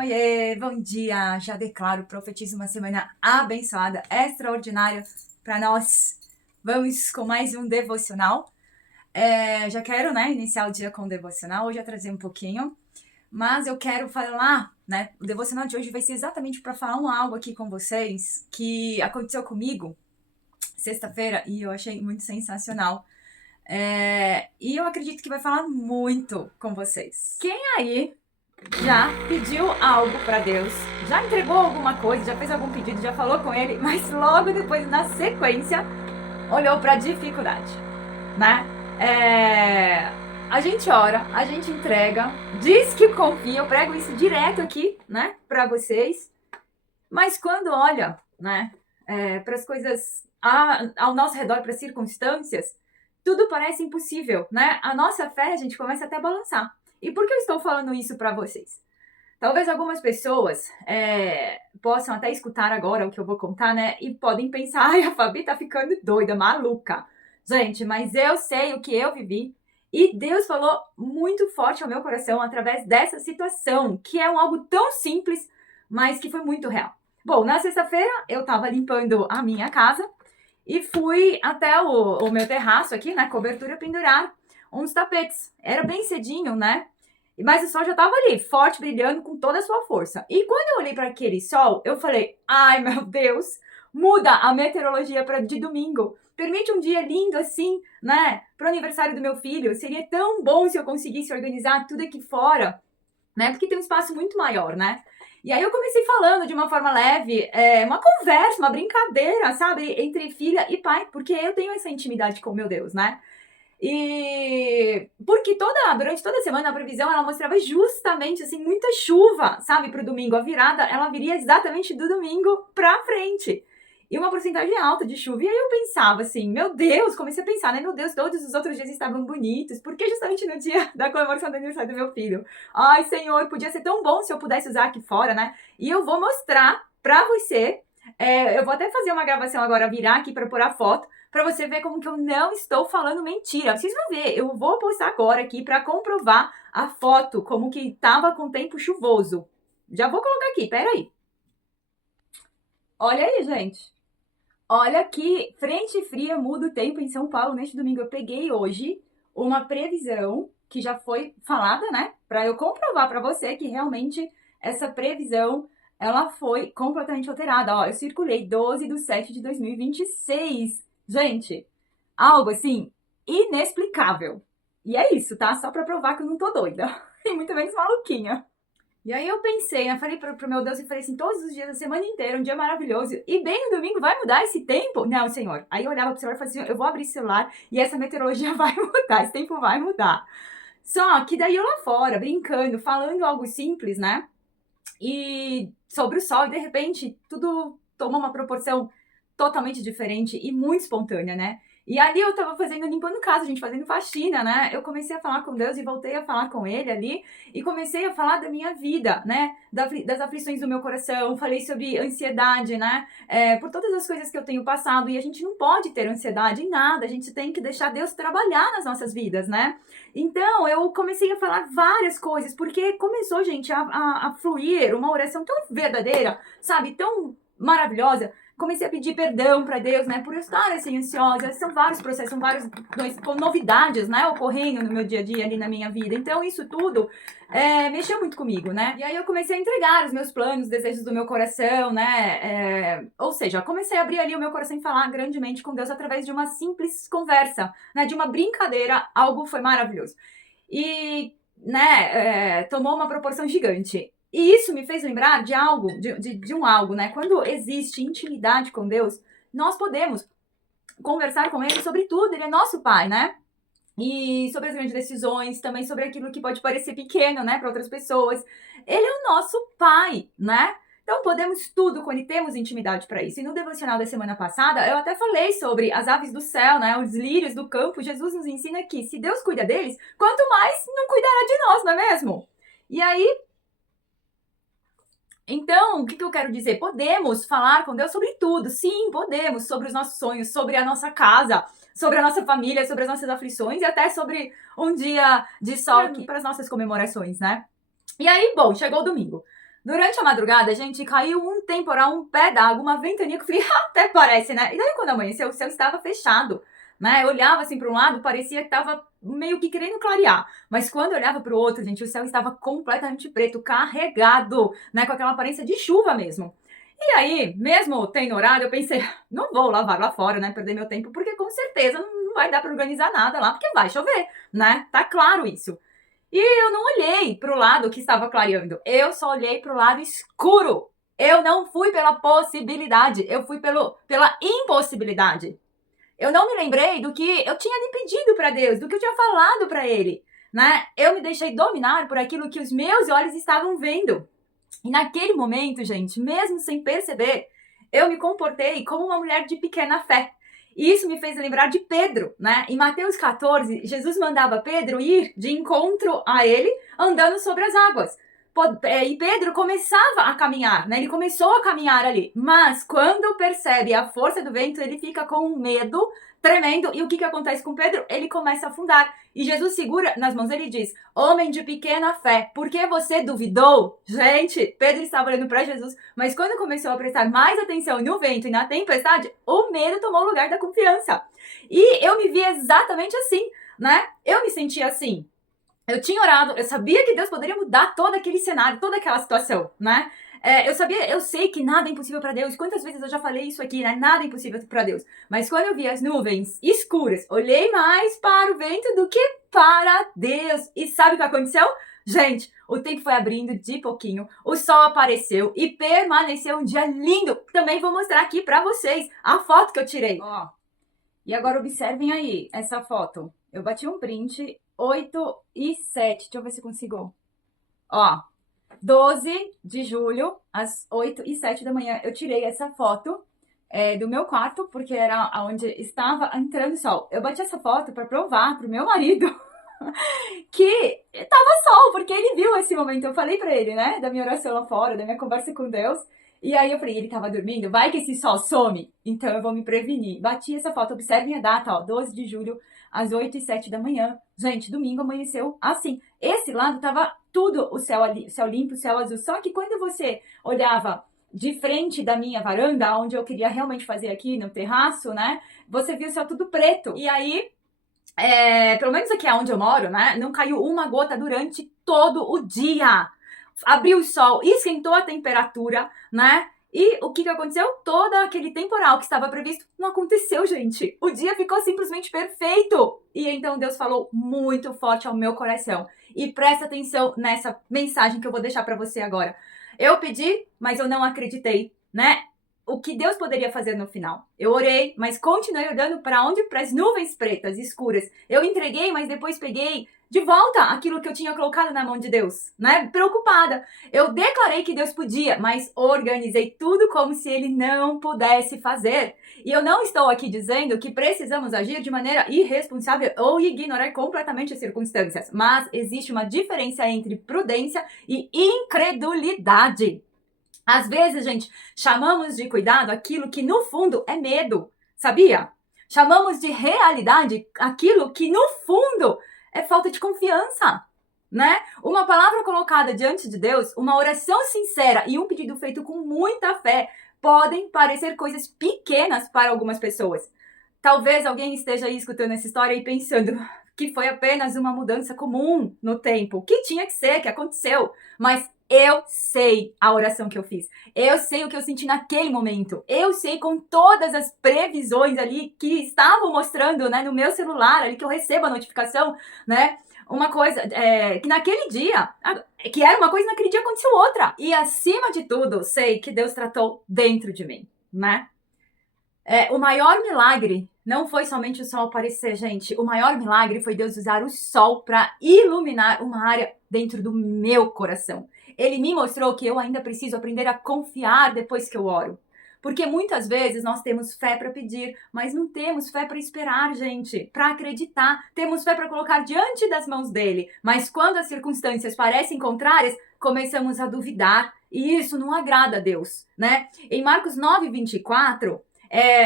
Oiê, bom dia! Já declaro, profetizo uma semana abençoada, extraordinária para nós. Vamos com mais um devocional. Já quero, iniciar o dia com o devocional. Hoje eu trazer um pouquinho, mas eu quero falar, o devocional de hoje vai ser exatamente para falar algo aqui com vocês que aconteceu comigo sexta-feira e eu achei muito sensacional. E eu acredito que vai falar muito com vocês. Quem aí já pediu algo para Deus, já entregou alguma coisa, já fez algum pedido, já falou com ele, mas logo depois, na sequência, olhou para a dificuldade, né? A gente ora, a gente entrega, diz que confia, eu prego isso direto aqui, né, para vocês, mas quando olha, para as coisas ao nosso redor, para as circunstâncias, tudo parece impossível, né? A nossa fé, a gente começa até a balançar. E por que eu estou falando isso para vocês? Talvez algumas pessoas possam até escutar agora o que eu vou contar, né? E podem pensar, ai, a Fabi tá ficando doida, maluca. Gente, mas eu sei o que eu vivi. E Deus falou muito forte ao meu coração através dessa situação, que é algo tão simples, mas que foi muito real. Bom, na sexta-feira eu tava limpando a minha casa e fui até o meu terraço aqui, na cobertura, pendurar uns tapetes. Era bem cedinho, né? Mas o sol já tava ali, forte, brilhando com toda a sua força. E quando eu olhei para aquele sol, eu falei, ai meu Deus, muda a meteorologia para de domingo. Permite um dia lindo assim, né? Pro aniversário do meu filho. Seria tão bom se eu conseguisse organizar tudo aqui fora, né? Porque tem um espaço muito maior, né? E aí eu comecei falando de uma forma leve, uma conversa, uma brincadeira, sabe? Entre filha e pai, porque eu tenho essa intimidade com o meu Deus, né? E porque durante toda a semana a previsão ela mostrava justamente assim muita chuva, sabe, pro domingo. A virada ela viria exatamente do domingo pra frente. E uma porcentagem alta de chuva. E aí eu pensava assim, meu Deus, comecei a pensar, né? Meu Deus, todos os outros dias estavam bonitos. Por que justamente no dia da comemoração do aniversário do meu filho? Ai, Senhor, podia ser tão bom se eu pudesse usar aqui fora, né? E eu vou mostrar pra você. Eu vou até fazer uma gravação agora, virar aqui pra pôr a foto para você ver como que eu não estou falando mentira. Vocês vão ver, eu vou postar agora aqui para comprovar a foto, como que tava com tempo chuvoso. Já vou colocar aqui, peraí. Olha aí, gente. Olha que frente fria muda o tempo em São Paulo neste domingo. Eu peguei hoje uma previsão que já foi falada, né? Para eu comprovar para você que realmente essa previsão ela foi completamente alterada. Ó, eu circulei 12/7/2026. Gente, algo assim inexplicável. E é isso, tá? Só pra provar que eu não tô doida. E muito menos maluquinha. E aí eu pensei, eu falei pro meu Deus e falei assim, todos os dias da semana inteira, um dia maravilhoso, e bem no domingo vai mudar esse tempo? Não, Senhor. Aí eu olhava pro celular e falei assim, eu vou abrir esse celular e essa meteorologia vai mudar, esse tempo vai mudar. Só que daí eu lá fora, brincando, falando algo simples, né? E sobre o sol, e de repente tudo tomou uma proporção totalmente diferente e muito espontânea, né? E ali eu tava limpando casa, gente, fazendo faxina, né? Eu comecei a falar com Deus e voltei a falar com Ele ali e comecei a falar da minha vida, né? Das aflições do meu coração, falei sobre ansiedade, né? Por todas as coisas que eu tenho passado e a gente não pode ter ansiedade em nada, a gente tem que deixar Deus trabalhar nas nossas vidas, né? Então eu comecei a falar várias coisas, porque começou, gente, a fluir uma oração tão verdadeira, sabe? Tão maravilhosa. Comecei a pedir perdão para Deus, né, por eu estar assim ansiosa. São vários processos, são várias novidades, né, ocorrendo no meu dia a dia ali na minha vida. Então isso tudo mexeu muito comigo, né? E aí eu comecei a entregar os meus planos, os desejos do meu coração, né? Ou seja, comecei a abrir ali o meu coração e falar grandemente com Deus através de uma simples conversa, né? De uma brincadeira, algo foi maravilhoso. E, né, tomou uma proporção gigante. E isso me fez lembrar de algo, de um algo, né? Quando existe intimidade com Deus, nós podemos conversar com Ele sobre tudo. Ele é nosso Pai, né? E sobre as grandes decisões, também sobre aquilo que pode parecer pequeno, né, para outras pessoas. Ele é o nosso Pai, né? Então podemos tudo quando temos intimidade para isso. E no devocional da semana passada, eu até falei sobre as aves do céu, né, os lírios do campo. Jesus nos ensina que se Deus cuida deles, quanto mais não cuidará de nós, não é mesmo? E aí, então, o que eu quero dizer? Podemos falar com Deus sobre tudo. Sim, podemos. Sobre os nossos sonhos, sobre a nossa casa, sobre a nossa família, sobre as nossas aflições e até sobre um dia de sol para as nossas comemorações, né? E aí, bom, chegou o domingo. Durante a madrugada, gente, caiu um temporal, um pé d'água, uma ventania que eu falei, até parece, né? E daí quando amanheceu, o céu estava fechado, né? Eu olhava assim para um lado, parecia que estava meio que querendo clarear. Mas quando eu olhava para o outro, gente, o céu estava completamente preto, carregado, né? Com aquela aparência de chuva mesmo. E aí, mesmo tendo horário, eu pensei, não vou lavar lá fora, né? Perder meu tempo, porque com certeza não vai dar para organizar nada lá, porque vai chover, né? Tá claro isso. E eu não olhei para o lado que estava clareando. Eu só olhei para o lado escuro. Eu não fui pela possibilidade, eu fui pela impossibilidade. Eu não me lembrei do que eu tinha lhe pedido para Deus, do que eu tinha falado para Ele, né? Eu me deixei dominar por aquilo que os meus olhos estavam vendo. E naquele momento, gente, mesmo sem perceber, eu me comportei como uma mulher de pequena fé. E isso me fez lembrar de Pedro, né? Em Mateus 14, Jesus mandava Pedro ir de encontro a ele andando sobre as águas. E Pedro começava a caminhar, né? Ele começou a caminhar ali. Mas quando percebe a força do vento, ele fica com medo tremendo. E o que acontece com Pedro? Ele começa a afundar. E Jesus segura nas mãos dele e diz: homem de pequena fé, por que você duvidou? Gente, Pedro estava olhando para Jesus, mas quando começou a prestar mais atenção no vento e na tempestade, o medo tomou o lugar da confiança. E eu me vi exatamente assim, né? Eu me sentia assim. Eu tinha orado, eu sabia que Deus poderia mudar todo aquele cenário, toda aquela situação, né? Eu sei que nada é impossível para Deus. Quantas vezes eu já falei isso aqui, né? Nada é impossível para Deus. Mas quando eu vi as nuvens escuras, olhei mais para o vento do que para Deus. E sabe o que aconteceu? Gente, o tempo foi abrindo de pouquinho, o sol apareceu e permaneceu um dia lindo. Também vou mostrar aqui para vocês a foto que eu tirei. Ó, e agora observem aí essa foto. Eu bati um print, 8 e 7. Deixa eu ver se consigo. Ó, 12 de julho, às 8 e 7 da manhã, eu tirei essa foto do meu quarto, porque era onde estava entrando o sol. Eu bati essa foto para provar pro meu marido que tava sol, porque ele viu esse momento. Eu falei pra ele, né, da minha oração lá fora, da minha conversa com Deus. E aí eu falei, ele tava dormindo, vai que esse sol some, então eu vou me prevenir. Bati essa foto, observem a data, ó, 12 de julho, às 8 e 7 da manhã. Gente, domingo amanheceu assim. Esse lado tava tudo o céu ali, o céu limpo, o céu azul. Só que quando você olhava de frente da minha varanda, onde eu queria realmente fazer aqui no terraço, né, você viu o céu tudo preto. E aí pelo menos aqui onde eu moro, né? Não caiu uma gota durante todo o dia. Abriu o sol, esquentou a temperatura, né? E o que aconteceu? Todo aquele temporal que estava previsto não aconteceu, gente. O dia ficou simplesmente perfeito. E então Deus falou muito forte ao meu coração. E presta atenção nessa mensagem que eu vou deixar para você agora. Eu pedi, mas eu não acreditei, né? O que Deus poderia fazer no final. Eu orei, mas continuei olhando para onde? Para as nuvens pretas, escuras. Eu entreguei, mas depois peguei de volta aquilo que eu tinha colocado na mão de Deus, né? Preocupada. Eu declarei que Deus podia, mas organizei tudo como se Ele não pudesse fazer. E eu não estou aqui dizendo que precisamos agir de maneira irresponsável ou ignorar completamente as circunstâncias, mas existe uma diferença entre prudência e incredulidade. Às vezes, gente, chamamos de cuidado aquilo que no fundo é medo, sabia? Chamamos de realidade aquilo que no fundo é falta de confiança, né? Uma palavra colocada diante de Deus, uma oração sincera e um pedido feito com muita fé podem parecer coisas pequenas para algumas pessoas. Talvez alguém esteja aí escutando essa história e pensando que foi apenas uma mudança comum no tempo, que tinha que ser, que aconteceu, mas eu sei a oração que eu fiz. Eu sei o que eu senti naquele momento. Eu sei com todas as previsões ali que estavam mostrando, né, no meu celular, ali que eu recebo a notificação, né? Uma coisa, que naquele dia, que era uma coisa, naquele dia aconteceu outra. E acima de tudo, sei que Deus tratou dentro de mim, né? O maior milagre não foi somente o sol aparecer, gente. O maior milagre foi Deus usar o sol para iluminar uma área dentro do meu coração. Ele me mostrou que eu ainda preciso aprender a confiar depois que eu oro. Porque muitas vezes nós temos fé para pedir, mas não temos fé para esperar, gente, para acreditar. Temos fé para colocar diante das mãos dele, mas quando as circunstâncias parecem contrárias, começamos a duvidar. E isso não agrada a Deus, né? Em Marcos 9:24,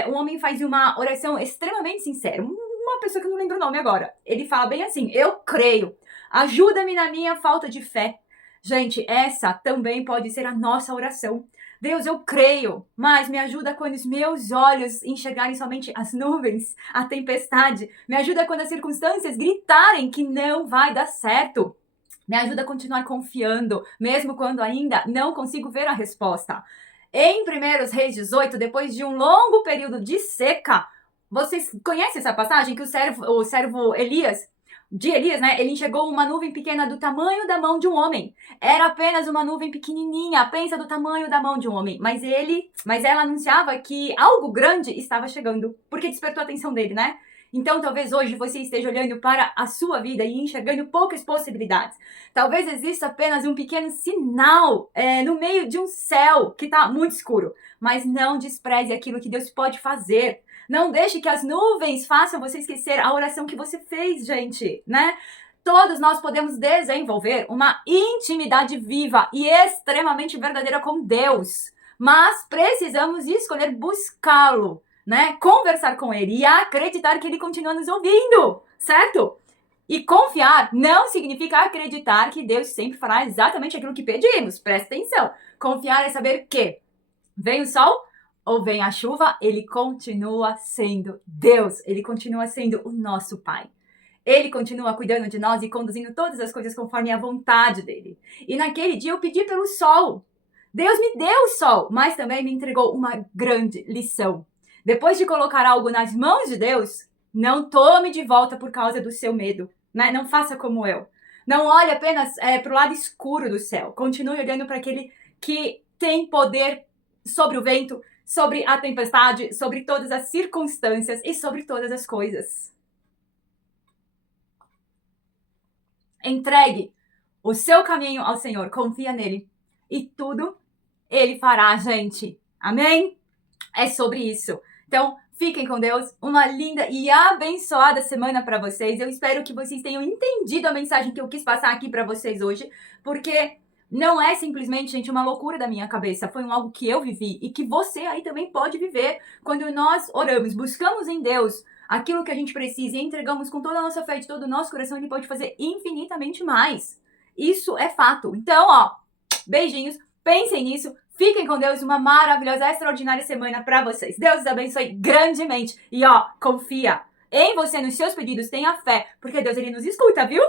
um homem faz uma oração extremamente sincera. Uma pessoa que eu não lembro o nome agora. Ele fala bem assim: eu creio, ajuda-me na minha falta de fé. Gente, essa também pode ser a nossa oração. Deus, eu creio, mas me ajuda quando os meus olhos enxergarem somente as nuvens, a tempestade. Me ajuda quando as circunstâncias gritarem que não vai dar certo. Me ajuda a continuar confiando, mesmo quando ainda não consigo ver a resposta. Em 1 Reis 18, depois de um longo período de seca, vocês conhecem essa passagem que o servo Elias, né? Ele enxergou uma nuvem pequena do tamanho da mão de um homem. Era apenas uma nuvem pequenininha, pensa do tamanho da mão de um homem. Mas ela anunciava que algo grande estava chegando, porque despertou a atenção dele, né? Então, talvez hoje você esteja olhando para a sua vida e enxergando poucas possibilidades. Talvez exista apenas um pequeno sinal no meio de um céu que está muito escuro. Mas não despreze aquilo que Deus pode fazer. Não deixe que as nuvens façam você esquecer a oração que você fez, gente, né? Todos nós podemos desenvolver uma intimidade viva e extremamente verdadeira com Deus. Mas precisamos escolher buscá-lo, né? Conversar com ele e acreditar que ele continua nos ouvindo, certo? E confiar não significa acreditar que Deus sempre fará exatamente aquilo que pedimos. Presta atenção. Confiar é saber que vem o sol ou vem a chuva, ele continua sendo Deus. Ele continua sendo o nosso Pai. Ele continua cuidando de nós e conduzindo todas as coisas conforme a vontade dele. E naquele dia eu pedi pelo sol. Deus me deu o sol, mas também me entregou uma grande lição. Depois de colocar algo nas mãos de Deus, não tome de volta por causa do seu medo, né? Não faça como eu. Não olhe apenas para o lado escuro do céu. Continue olhando para aquele que tem poder sobre o vento, sobre a tempestade, sobre todas as circunstâncias e sobre todas as coisas. Entregue o seu caminho ao Senhor, confia nele e tudo ele fará, gente. Amém? É sobre isso. Então, fiquem com Deus. Uma linda e abençoada semana para vocês. Eu espero que vocês tenham entendido a mensagem que eu quis passar aqui para vocês hoje, porque não é simplesmente, gente, uma loucura da minha cabeça. Foi algo que eu vivi e que você aí também pode viver. Quando nós oramos, buscamos em Deus aquilo que a gente precisa e entregamos com toda a nossa fé, de todo o nosso coração, ele pode fazer infinitamente mais. Isso é fato. Então, ó, beijinhos, pensem nisso, fiquem com Deus, uma maravilhosa, extraordinária semana pra vocês. Deus os abençoe grandemente e, ó, confia em você, nos seus pedidos, tenha fé, porque Deus, ele nos escuta, viu?